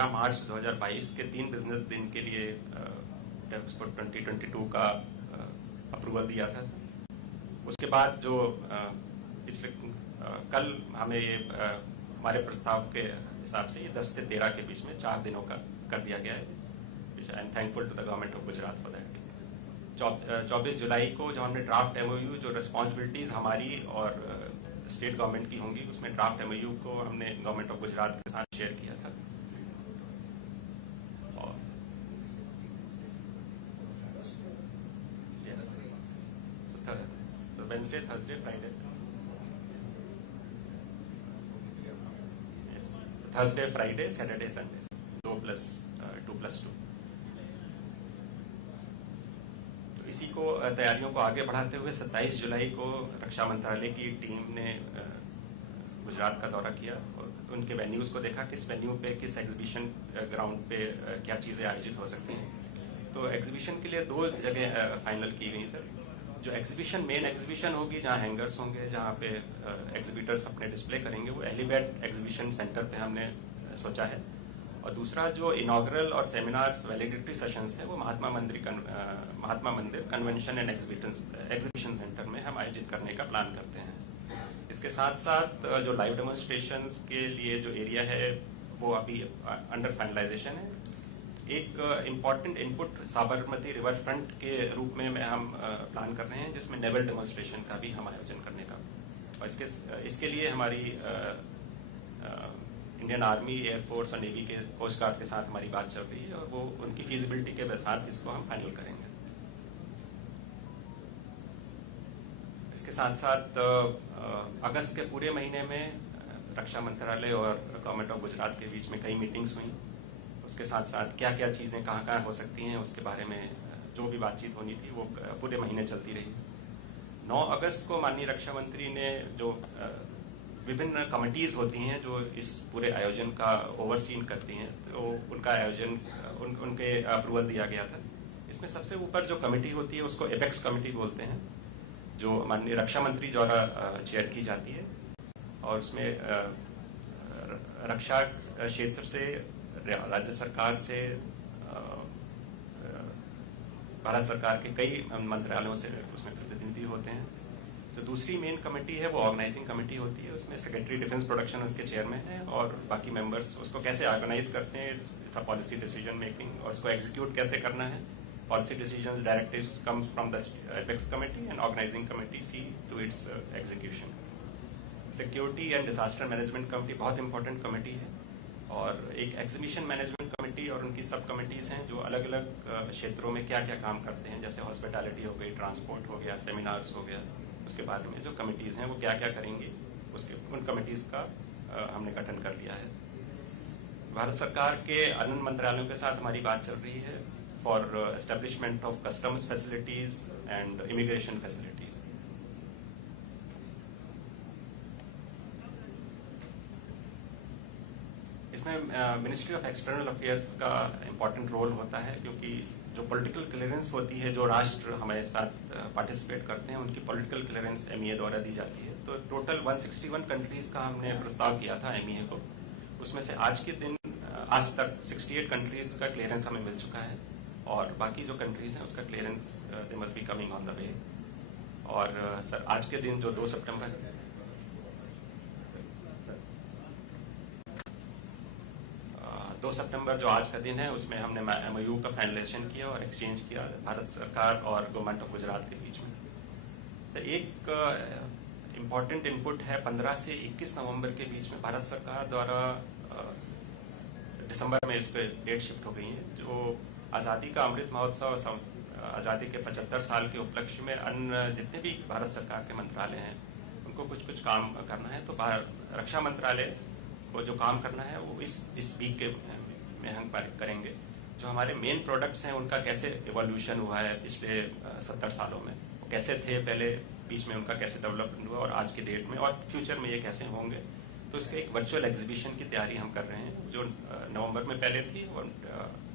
13 मार्च 2022 के 3 बिजनेस दिन के लिए एक्सपो 2022 का अप्रूवल दिया था। उसके बाद जो पिछले कल हमें ये हमारे प्रस्ताव के हिसाब से ये 10 से 13 के बीच में 4 दिनों का कर दिया गया है। I am thankful to the government of Gujarat for that. 24 जुलाई को जो हमने ड्राफ्ट एमओयू, जो रिस्पॉन्सिबिलिटीज हमारी और स्टेट गवर्नमेंट की होंगी, उसमें ड्राफ्ट एमओयू को हमने गवर्नमेंट ऑफ गुजरात के साथ शेयर किया था। और Wednesday, Thursday, Friday, Thursday, Friday, Saturday, Sunday 2+2। तो इसी को तैयारियों को आगे बढ़ाते हुए 27 जुलाई को रक्षा मंत्रालय की टीम ने गुजरात का दौरा किया और उनके वेन्यूज को देखा, किस वेन्यू पे, किस एग्जीबिशन ग्राउंड पे क्या चीजें आयोजित हो सकती हैं। तो एग्जीबिशन के लिए 2 जगह फाइनल की गई सर। जो एग्जीबिशन, मेन एग्जीबिशन होगी, जहाँ हैंगर्स होंगे, जहाँ पे एग्जीबिटर्स अपने डिस्प्ले करेंगे, वो एलिवेट एग्जीबिशन सेंटर पे हमने सोचा है। और दूसरा जो इनॉग्रल और सेमिनार्स, वैलिडिटी सेशंस है, वो महात्मा मंदिर कन्वेंशन एंड एग्जीबिशन सेंटर में हम आयोजित करने का प्लान करते हैं। इसके साथ साथ जो लाइव डेमोन्स्ट्रेशंस के लिए जो एरिया है वो अभी अंडर फाइनलाइजेशन है। एक important input Sabarmati river front के रूप में हम प्लान कर रहे हैं, जिसमें नेवल डेमोन्स्ट्रेशन का भी हम आयोजन करने का। और इसके लिए हमारी इंडियन आर्मी, एयरफोर्स और नेवी के, कोस्ट गार्ड के साथ हमारी बात चल रही है और वो उनकी फीजिबिलिटी के साथ इसको हम फाइनल करेंगे। इसके साथ साथ अगस्त के पूरे महीने में रक्षा मंत्रालय और गवर्नमेंट ऑफ गुजरात के बीच में कई मीटिंग्स हुई। उसके साथ साथ क्या क्या चीजें कहाँ कहाँ हो सकती हैं, उसके बारे में जो भी बातचीत होनी थी वो पूरे महीने चलती रही। 9 अगस्त को माननीय रक्षा मंत्री ने जो विभिन्न कमिटीज होती हैं जो इस पूरे आयोजन का ओवरसीन करती हैं, तो उनका आयोजन उनके अप्रूवल दिया गया था। इसमें सबसे ऊपर जो कमेटी होती है उसको एपेक्स कमेटी बोलते हैं, जो माननीय रक्षा मंत्री द्वारा चेयर की जाती है। और उसमें रक्षा क्षेत्र से, राज्य सरकार से, भारत सरकार के कई मंत्रालयों से उसमें प्रतिनिधि होते हैं। तो दूसरी मेन कमेटी है वो ऑर्गेनाइजिंग कमेटी होती है। उसमें सेक्रेटरी डिफेंस प्रोडक्शन उसके चेयरमैन है और बाकी मेंबर्स उसको कैसे ऑर्गेनाइज करते हैं, it's a policy decision making, और उसको एग्जीक्यूट कैसे करना है। Policy decisions, directives comes from the apex committee and organising committee see to its execution. Security and disaster management committee बहुत इंपॉर्टेंट कमेटी है। और एक एग्जीबिशन मैनेजमेंट कमेटी और उनकी सब कमेटीज हैं जो अलग अलग क्षेत्रों में क्या क्या काम करते हैं, जैसे हॉस्पिटैलिटी हो गई, ट्रांसपोर्ट हो गया, सेमिनार्स हो गया, उसके बारे में जो कमिटीज हैं वो क्या क्या करेंगी, उसके उन कमिटीज का हमने गठन कर लिया है। भारत सरकार के अन्य मंत्रालयों के साथ हमारी बात चल रही है for establishment of customs facilities and immigration facilities. इसमें मिनिस्ट्री ऑफ एक्सटर्नल अफेयर्स का इम्पोर्टेंट रोल होता है, क्योंकि जो पॉलिटिकल क्लियरेंस होती है, जो राष्ट्र हमारे साथ पार्टिसिपेट करते हैं, उनकी पॉलिटिकल क्लियरेंस एमईए द्वारा दी जाती है। तो टोटल 161 कंट्रीज का हमने प्रस्ताव किया था एमईए को। उसमें से आज तक 68 कंट्रीज का क्लियरेंस हमें मिल चुका है और बाकी जो कंट्रीज हैं उसका clearance they must be coming on the way. और सर आज के दिन जो 2 सितंबर जो आज का दिन है, उसमें हमने एमओयू का फाइनलाइजेशन किया और एक्सचेंज किया भारत सरकार और गवर्नमेंट ऑफ गुजरात के बीच में। तो एक इम्पॉर्टेंट इनपुट है, 15 से 21 नवंबर के बीच में भारत सरकार द्वारा दिसंबर में इस पर डेट शिफ्ट हो गई है, जो आज़ादी का अमृत महोत्सव, आज़ादी के 75 साल के उपलक्ष्य में अन्य जितने भी भारत सरकार के मंत्रालय हैं उनको कुछ कुछ काम करना है। तो रक्षा मंत्रालय को जो काम करना है वो इस वीक के में हम करेंगे। जो हमारे मेन प्रोडक्ट्स हैं उनका कैसे इवोल्यूशन हुआ है पिछले 70 सालों में, वो कैसे थे पहले, बीच में उनका कैसे डेवलपमेंट हुआ और आज की डेट में, और फ्यूचर में ये कैसे होंगे। तो इसके एक वर्चुअल एग्जीबिशन की तैयारी हम कर रहे हैं, जो नवंबर में पहले थी और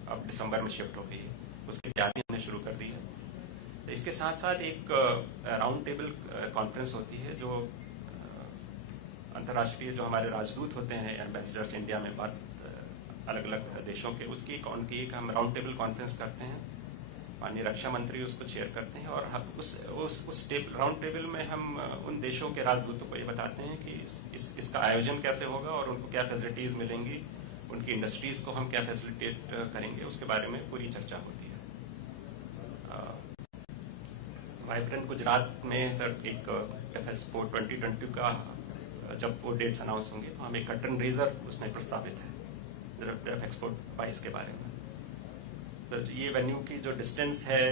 अब दिसंबर में शिफ्ट हो गई है। उसकी तैयारी हमने शुरू कर दी है। तो इसके साथ साथ एक राउंड टेबल कॉन्फ्रेंस होती है, जो अंतर्राष्ट्रीय जो हमारे राजदूत होते हैं, एम्बेसडर्स इंडिया में बात अलग अलग देशों के, उसकी एक हम राउंड टेबल कॉन्फ्रेंस करते हैं, माननीय रक्षा मंत्री उसको चेयर करते हैं, और हम उस राउंड टेबल में हम उन देशों के राजदूतों को ये बताते हैं कि इसका आयोजन कैसे होगा और उनको क्या फैसिलिटीज मिलेंगी, उनकी इंडस्ट्रीज को हम क्या फैसिलिटेट करेंगे, उसके बारे में पूरी चर्चा होती है। वाइब्रेंट गुजरात में सर एक FEXPO 2020 का जब वो डेट्स अनाउंस होंगे तो हम एक कर्टन रेजर उसमें प्रस्तावित है FEXPO 22 के बारे में। तो ये वेन्यू की जो डिस्टेंस है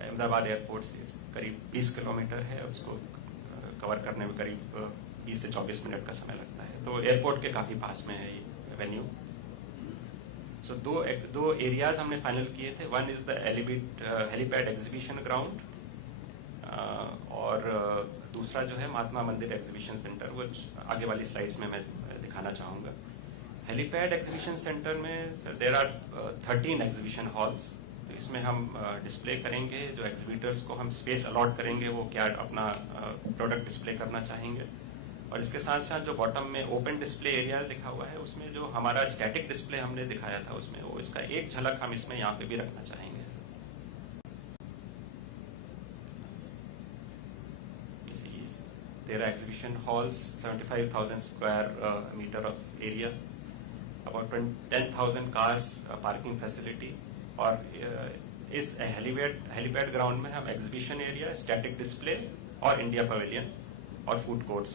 अहमदाबाद एयरपोर्ट से करीब 20 किलोमीटर है, उसको कवर करने में करीब 20 से 24 मिनट का समय लगता है, तो एयरपोर्ट के काफी पास में है ये वेन्यू। सो दो एरियाज हमने फाइनल किए थे, one is the helipad exhibition ground, और दूसरा जो है महात्मा मंदिर एग्जीबिशन सेंटर, वो आगे वाली स्लाइड्स में मैं दिखाना चाहूंगा। हेलीपैड एग्जीबिशन सेंटर में देर आर 13 एग्जीबिशन हॉल्स, तो इसमें हम डिस्प्ले करेंगे, जो एग्जीबिटर्स को हम स्पेस अलॉट करेंगे वो क्या अपना प्रोडक्ट डिस्प्ले करना चाहेंगे, और इसके साथ साथ जो बॉटम में ओपन डिस्प्ले एरिया लिखा हुआ है उसमें जो हमारा स्टैटिक डिस्प्ले हमने दिखाया था उसमें वो इसका एक झलक हम इसमें यहाँ पे भी रखना चाहेंगे। There are exhibition halls, 75,000 square meter of area, about 10,000 cars parking facility, और इस हेलीपैड ग्राउंड में हम एग्जीबिशन एरिया, स्टैटिक डिस्प्ले और इंडिया पवेलियन और फूड कोर्ट्स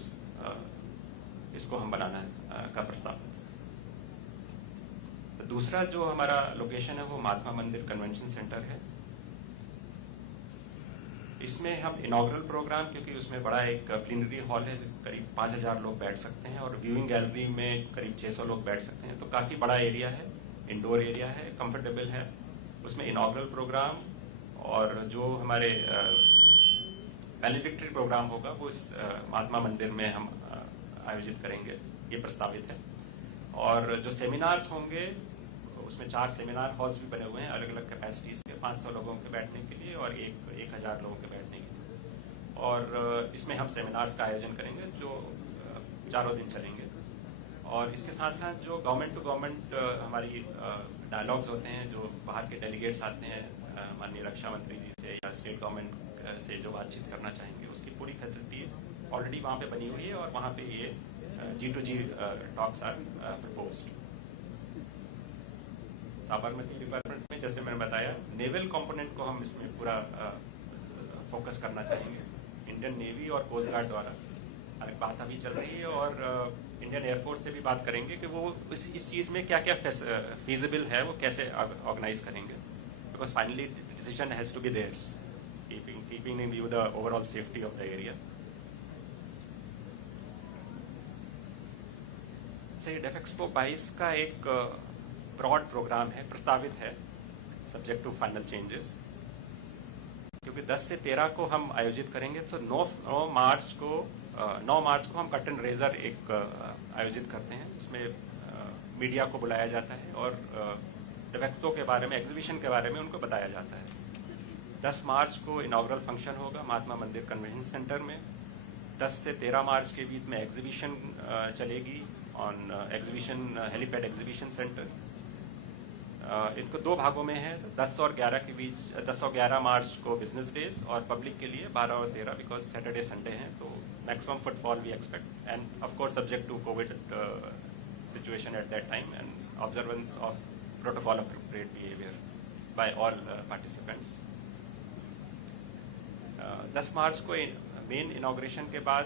इसको हम बनाना का प्रस्ताव। तो दूसरा जो हमारा लोकेशन है वो महात्मा मंदिर कन्वेंशन सेंटर है। इसमें हम इनॉग्रल प्रोग्राम, क्योंकि उसमें बड़ा एक प्लीनरी हॉल है, करीब 5,000 लोग बैठ सकते हैं, और व्यूइंग गैलरी में करीब 600 लोग बैठ सकते हैं, तो काफी बड़ा एरिया है, इंडोर एरिया है, कंफर्टेबल है। उसमें इनॉग्रल प्रोग्राम और जो हमारे वैलिडिक्टरी प्रोग्राम होगा वो इस महात्मा मंदिर में हम आयोजित करेंगे, ये प्रस्तावित है। और जो सेमिनार्स होंगे उसमें 4 सेमिनार हॉल्स भी बने हुए हैं अलग अलग कैपेसिटीज के, 500 लोगों के बैठने के लिए और 1,000 लोगों के बैठने के लिए, और इसमें हम सेमिनार्स का आयोजन करेंगे जो 4 दिन चलेंगे। और इसके साथ साथ जो गवर्नमेंट टू गवर्नमेंट हमारी डायलॉग्स होते हैं, जो बाहर के डेलीगेट्स आते हैं माननीय रक्षा मंत्री जी से या स्टेट गवर्नमेंट से जो बातचीत करना चाहेंगे, उसकी पूरी फैसिलिटीज ऑलरेडी वहाँ पे बनी हुई है, और वहाँ पे ये G2G talks are proposed. Sabarmati department में जैसे मैंने बताया, नेवल कंपोनेंट को हम इसमें पूरा फोकस करना चाहेंगे। इंडियन नेवी और कोस्ट गार्ड द्वारा एक बात अभी चल रही है, और इंडियन एयरफोर्स से भी बात करेंगे कि वो इस चीज में क्या क्या फीजिबल है, वो कैसे ऑर्गेनाइज करेंगे, because finally decision has to be theirs, keeping in view the overall safety of the area. FEXPO 22 का एक ब्रॉड प्रोग्राम है, प्रस्तावित है, सब्जेक्ट टू फाइनल चेंजेस, क्योंकि 10 से 13 को हम आयोजित करेंगे। तो 9 मार्च को हम कर्टन रेजर एक आयोजित करते हैं, जिसमें मीडिया को बुलाया जाता है और FEXPO के बारे में, एग्जीबिशन के बारे में उनको बताया जाता है। 10 मार्च को इनॉग्रल फंक्शन होगा महात्मा मंदिर कन्वेंशन सेंटर में। 10 से 13 मार्च के बीच में एग्जीबिशन चलेगी on exhibition helipad exhibition centre. इनको 2 भागों में है, 10 और 11 के बीच, 10 और 11 मार्च को बिजनेस डेज, और पब्लिक के लिए 12 और 13, बिकॉज सैटरडे संडे हैं, तो maximum footfall we expect, and of course subject to covid situation at that time and observance of protocol appropriate behaviour by all participants. 10 मार्च को मेन इनॉग्रेशन के बाद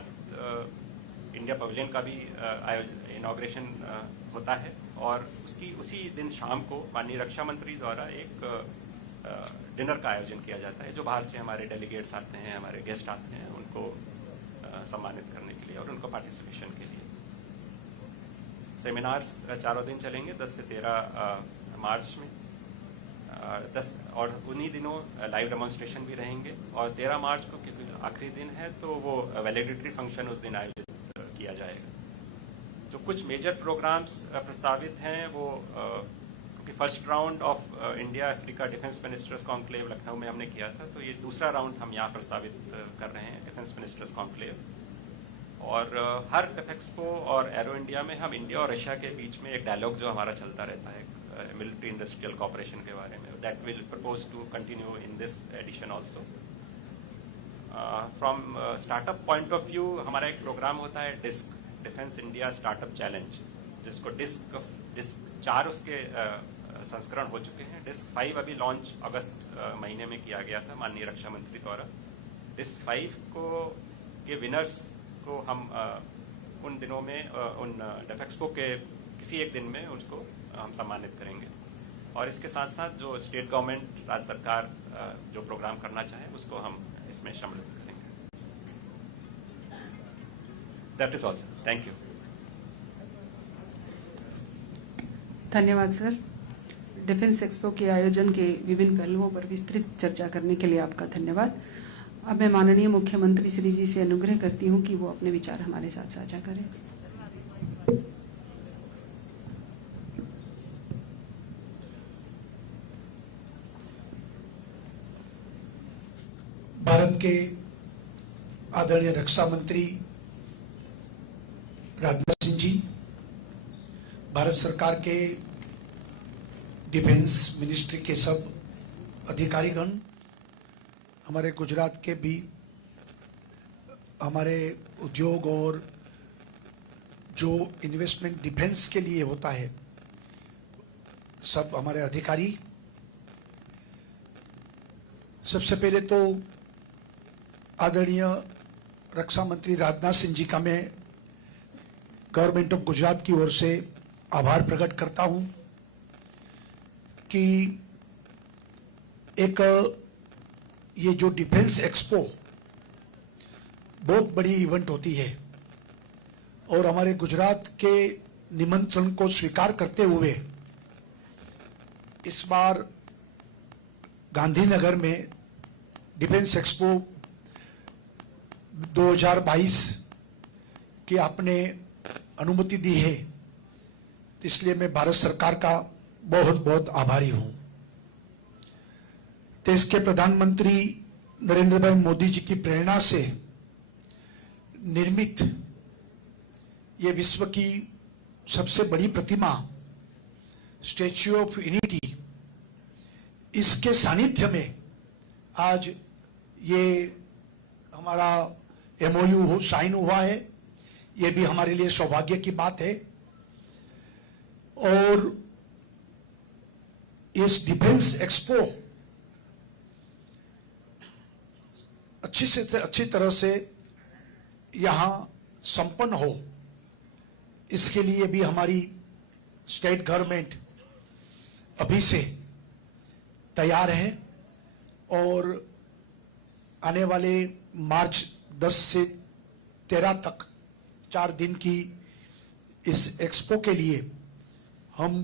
इंडिया पवेलियन का भी इनॉग्रेशन होता है, और उसी दिन शाम को माननीय रक्षा मंत्री द्वारा एक डिनर का आयोजन किया जाता है, जो बाहर से हमारे डेलीगेट्स आते हैं, हमारे गेस्ट आते हैं, उनको सम्मानित करने के लिए और उनको पार्टिसिपेशन के लिए। सेमिनार्स 4 दिन चलेंगे, 10 से 13 मार्च में, 10 और उन्हीं दिनों लाइव डेमोन्स्ट्रेशन भी रहेंगे, और 13 मार्च को क्योंकि आखिरी दिन है तो वो वैलिडिटरी फंक्शन उस दिन आयोजित किया जाएगा। जो कुछ मेजर प्रोग्राम्स प्रस्तावित हैं वो, क्योंकि first round of India Africa defence ministers conclave Lucknow में हमने किया था, तो ये दूसरा राउंड हम यहाँ प्रस्तावित कर रहे हैं, डिफेंस मिनिस्टर्स कॉन्क्लेव। और हर डिफेक्सपो और एरो इंडिया में हम इंडिया और रशिया के बीच में एक डायलॉग जो हमारा चलता रहता है मिलिट्री इंडस्ट्रियल कॉपरेशन के बारे में, that will propose to continue in this edition also. From startup point of view हमारा एक प्रोग्राम होता है DISC, defence India startup challenge, जिसको डिस्क 4 उसके संस्करण हो चुके हैं। डिस्क 5 अभी लॉन्च अगस्त महीने में किया गया था माननीय रक्षा मंत्री द्वारा। डिस्क 5 के विनर्स को हम उन दिनों में उन डिफेक्सपो के किसी एक दिन में उसको हम सम्मानित करेंगे। और इसके साथ साथ जो स्टेट गवर्नमेंट, राज्य सरकार जो प्रोग्राम करना चाहे उसको हम इसमें सम्मिलित करेंगे। That is all sir, thank you. धन्यवाद सर। डिफेंस एक्सपो के आयोजन के विभिन्न पहलुओं पर विस्तृत चर्चा करने के लिए आपका धन्यवाद। अब मैं माननीय मुख्यमंत्री श्री जी से अनुग्रह करती हूं कि वो अपने विचार हमारे साथ साझा करें। भारत के आदरणीय रक्षा मंत्री राजनाथ सिंह जी, भारत सरकार के डिफेंस मिनिस्ट्री के सब अधिकारीगण, हमारे गुजरात के भी हमारे उद्योग और जो इन्वेस्टमेंट डिफेंस के लिए होता है सब हमारे अधिकारी, सबसे पहले तो आदरणीय रक्षा मंत्री राजनाथ सिंह जी का मैं गवर्नमेंट ऑफ गुजरात की ओर से आभार प्रकट करता हूं कि एक ये जो डिफेंस एक्सपो बहुत बड़ी इवेंट होती है और हमारे गुजरात के निमंत्रण को स्वीकार करते हुए इस बार गांधीनगर में डिफेंस एक्सपो 2022 की आपने अनुमति दी है, इसलिए मैं भारत सरकार का बहुत बहुत आभारी हूं। देश के प्रधानमंत्री नरेंद्र भाई मोदी जी की प्रेरणा से निर्मित ये विश्व की सबसे बड़ी प्रतिमा स्टैच्यू ऑफ यूनिटी, इसके सानिध्य में आज ये हमारा MOU साइन हुआ है। ये भी हमारे लिए सौभाग्य की बात है। और इस डिफेंस एक्सपो अच्छी तरह से यहां संपन्न हो, इसके लिए भी हमारी स्टेट गवर्नमेंट अभी से तैयार है और आने वाले मार्च 10 से 13 तक 4 दिन की इस एक्सपो के लिए हम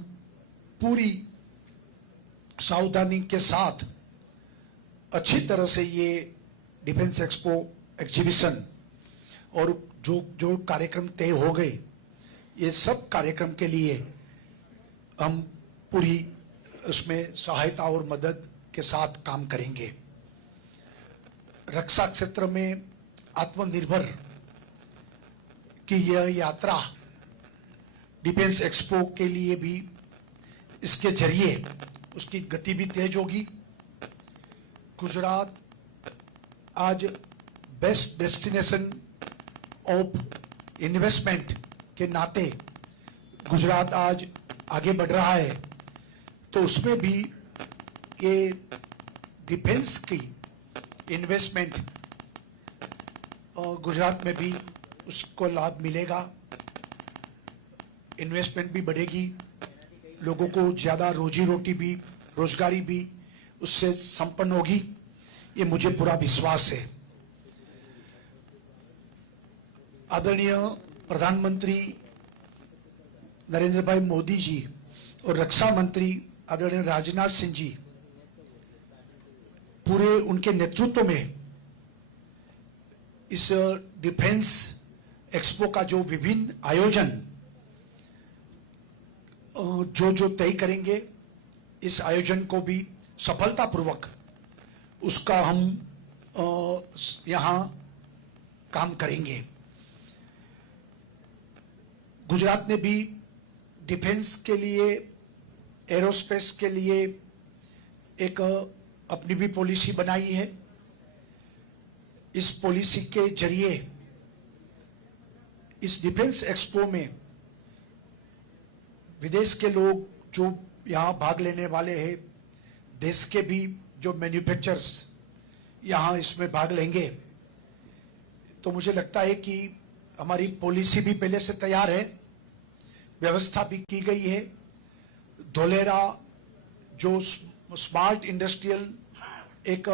पूरी सावधानी के साथ अच्छी तरह से ये डिफेंस एक्सपो एग्जीबिशन और जो कार्यक्रम तय हो गए, ये सब कार्यक्रम के लिए हम पूरी उसमें सहायता और मदद के साथ काम करेंगे। रक्षा क्षेत्र में आत्मनिर्भर की यह यात्रा डिफेंस एक्सपो के लिए भी, इसके जरिए उसकी गति भी तेज होगी। गुजरात आज बेस्ट डेस्टिनेशन ऑफ इन्वेस्टमेंट के नाते गुजरात आज आगे बढ़ रहा है, तो उसमें भी ये डिफेंस की इन्वेस्टमेंट गुजरात में भी उसको लाभ मिलेगा। इन्वेस्टमेंट भी बढ़ेगी, लोगों को ज्यादा रोजी रोटी भी, रोजगारी भी उससे संपन्न होगी, ये मुझे पूरा विश्वास है। आदरणीय प्रधानमंत्री नरेंद्र भाई मोदी जी और रक्षा मंत्री आदरणीय राजनाथ सिंह जी, पूरे उनके नेतृत्व में इस डिफेंस एक्सपो का जो विभिन्न आयोजन जो तय करेंगे, इस आयोजन को भी सफलतापूर्वक उसका हम यहाँ काम करेंगे। गुजरात ने भी डिफेंस के लिए, एरोस्पेस के लिए एक अपनी भी पॉलिसी बनाई है। इस पॉलिसी के जरिए इस डिफेंस एक्सपो में विदेश के लोग जो यहां भाग लेने वाले हैं, देश के भी जो मैन्युफैक्चरर्स यहां इसमें भाग लेंगे, तो मुझे लगता है कि हमारी पॉलिसी भी पहले से तैयार है, व्यवस्था भी की गई है। धोलेरा जो स्मार्ट इंडस्ट्रियल एक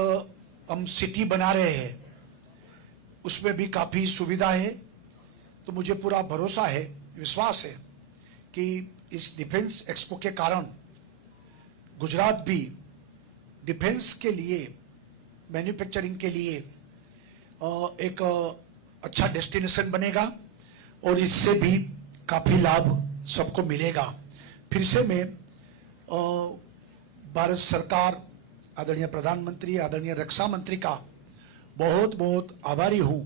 हम सिटी बना रहे हैं, उसमें भी काफी सुविधा है। तो मुझे पूरा भरोसा है, विश्वास है कि इस डिफेंस एक्सपो के कारण गुजरात भी डिफेंस के लिए, मैन्युफैक्चरिंग के लिए एक अच्छा डेस्टिनेशन बनेगा और इससे भी काफी लाभ सबको मिलेगा। फिर से मैं भारत सरकार, आदरणीय प्रधानमंत्री, आदरणीय रक्षा मंत्री का बहुत बहुत आभारी हूं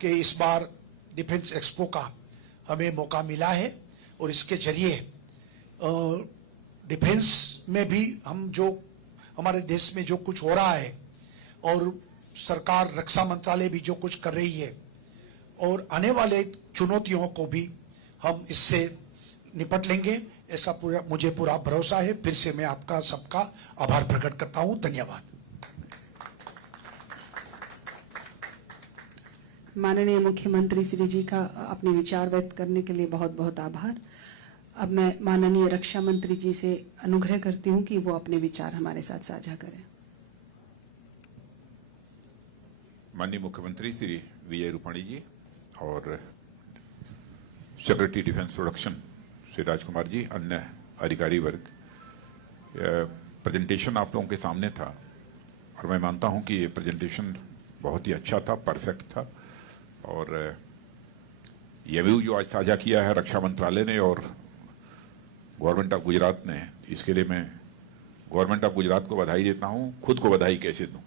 कि इस बार डिफेंस एक्सपो का हमें मौका मिला है और इसके जरिए डिफेंस में भी हम जो हमारे देश में जो कुछ हो रहा है और सरकार, रक्षा मंत्रालय भी जो कुछ कर रही है और आने वाले चुनौतियों को भी हम इससे निपट लेंगे, ऐसा मुझे पूरा भरोसा है। फिर से मैं आपका सबका आभार प्रकट करता हूं। धन्यवाद। माननीय मुख्यमंत्री श्री जी का अपने विचार व्यक्त करने के लिए बहुत बहुत आभार। अब मैं माननीय रक्षा मंत्री जी से अनुग्रह करती हूं कि वो अपने विचार हमारे साथ साझा करें। माननीय मुख्यमंत्री श्री विजय रूपाणी जी और secretary defence production Shri Rajkumar ji, अन्य अधिकारी वर्ग, प्रेजेंटेशन आप लोगों के सामने था और मैं मानता हूं कि ये प्रेजेंटेशन बहुत ही अच्छा था, परफेक्ट था। और ये व्यू जो आज साझा किया है रक्षा मंत्रालय ने और गवर्नमेंट ऑफ गुजरात ने, इसके लिए मैं गवर्नमेंट ऑफ गुजरात को बधाई देता हूं। खुद को बधाई कैसे दूं।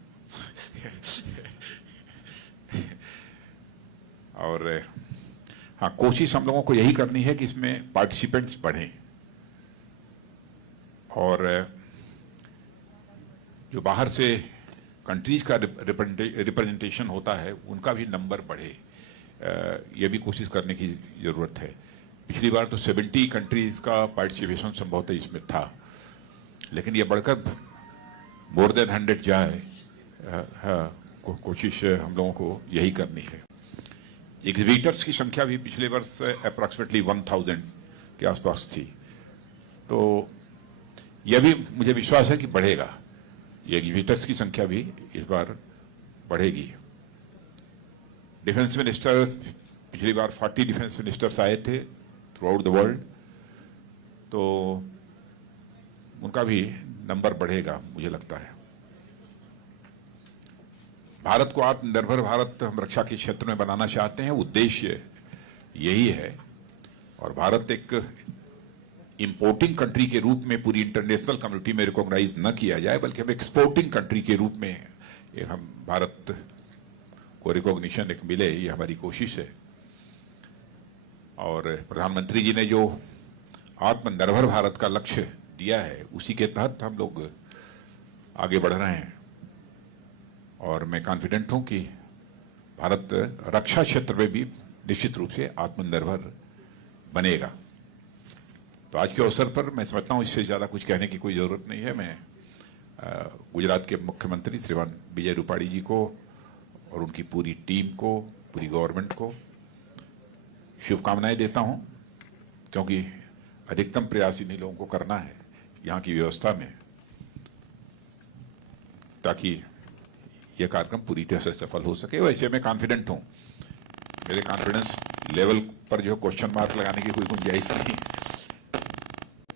और हाँ, कोशिश हम लोगों को यही करनी है कि इसमें पार्टिसिपेंट्स बढ़ें और जो बाहर से कंट्रीज का रिप्रेजेंटेशन होता है उनका भी नंबर बढ़े, ये भी कोशिश करने की जरूरत है। पिछली बार तो 70 कंट्रीज का पार्टिसिपेशन संभवतः इसमें था, लेकिन ये बढ़कर मोर देन 100 जाए, कोशिश हम लोगों को यही करनी है। एग्जिबिटर्स की संख्या भी पिछले वर्ष अप्रॉक्सीमेटली 1000 के आसपास थी, तो यह भी मुझे विश्वास है कि बढ़ेगा। ये एग्जिबिटर्स की संख्या भी इस बार बढ़ेगी। डिफेंस मिनिस्टर, पिछली बार 40 डिफेंस मिनिस्टर्स आए थे थ्रू आउट द वर्ल्ड, तो उनका भी नंबर बढ़ेगा मुझे लगता है। भारत को आत्मनिर्भर भारत हम रक्षा के क्षेत्र में बनाना चाहते हैं, उद्देश्य यही है। और भारत एक इंपोर्टिंग कंट्री के रूप में पूरी इंटरनेशनल कम्युनिटी में रिकॉग्नाइज न किया जाए, बल्कि हम एक्सपोर्टिंग कंट्री के रूप में हम भारत को रिकॉग्निशन एक मिले, ये हमारी कोशिश है। और प्रधानमंत्री जी ने जो आत्मनिर्भर भारत का लक्ष्य दिया है, उसी के तहत हम लोग आगे बढ़ रहे हैं और मैं कॉन्फिडेंट हूं कि भारत रक्षा क्षेत्र में भी निश्चित रूप से आत्मनिर्भर बनेगा। तो आज के अवसर पर मैं समझता हूं इससे ज्यादा कुछ कहने की कोई जरूरत नहीं है। मैं गुजरात के मुख्यमंत्री श्रीमान विजय रूपाणी जी को और उनकी पूरी टीम को, पूरी गवर्नमेंट को शुभकामनाएं देता हूं, क्योंकि अधिकतम प्रयास इन्हीं लोगों को करना है यहाँ की व्यवस्था में, ताकि यह कार्यक्रम पूरी तरह से सफल हो सके। वैसे मैं कॉन्फिडेंट हूं, मेरे कॉन्फिडेंस लेवल पर जो क्वेश्चन मार्क लगाने की कोई गुंजाइश नहीं,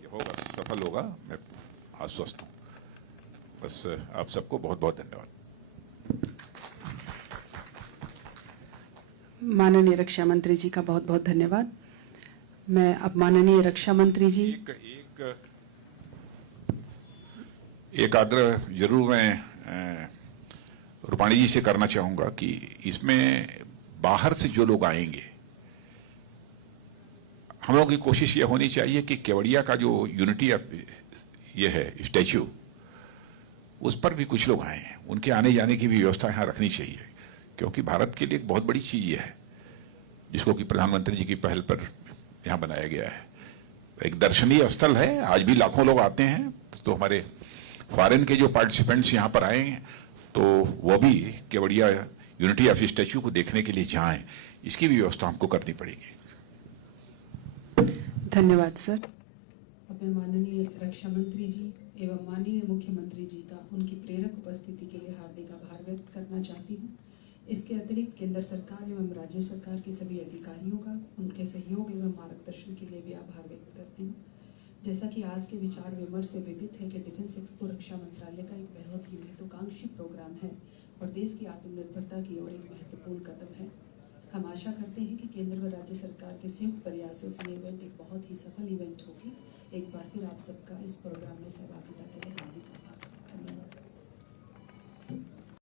ये होगा, सफल होगा, मैं आश्वस्त हूं। बस आप सबको बहुत बहुत धन्यवाद। माननीय रक्षा मंत्री जी का बहुत बहुत धन्यवाद। मैं अब माननीय रक्षा मंत्री जी एक आग्रह जरूर मैं रूपाणी जी से करना चाहूंगा कि इसमें बाहर से जो लोग आएंगे, हम लोगों की कोशिश ये होनी चाहिए कि केवड़िया का जो यूनिटी ये है स्टैच्यू, उस पर भी कुछ लोग आए हैं, उनके आने जाने की भी व्यवस्था यहाँ रखनी चाहिए, क्योंकि भारत के लिए एक बहुत बड़ी चीज ये है जिसको कि प्रधानमंत्री जी की पहल पर यहाँ बनाया गया है। एक दर्शनीय स्थल है, आज भी लाखों लोग आते हैं। तो हमारे फॉरेन के जो पार्टिसिपेंट्स यहाँ पर आए हैं तो वो भी केवड़िया यूनिटी ऑफ स्टैच्यू को देखने के लिए जाएं, इसकी भी व्यवस्था हमको करनी पड़ेगी। धन्यवाद सर। अब मैं माननीय रक्षा मंत्री जी एवं माननीय मुख्यमंत्री जी का उनकी प्रेरक उपस्थिति के लिए हार्दिक आभार व्यक्त करना चाहती हूँ। इसके अतिरिक्त केंद्र सरकार एवं राज्य सरकार के सभी अधिकारियों का उनके सहयोग एवं मार्गदर्शन के लिए भी आभार व्यक्त करती हूँ। जैसा कि आज के विचार विमर्श से विदित है कि डिफेंस एक्सपो रक्षा मंत्रालय का एक बहुत ही महत्वाकांक्षी प्रोग्राम है और देश की आत्मनिर्भरता की ओर एक महत्वपूर्ण कदम है। हम आशा करते हैं कि केंद्र व राज्य सरकार के संयुक्त प्रयासों से ये इवेंट एक बहुत ही सफल इवेंट होगी। एक बार फिर आप सबका इस प्रोग्राम में सहभागिता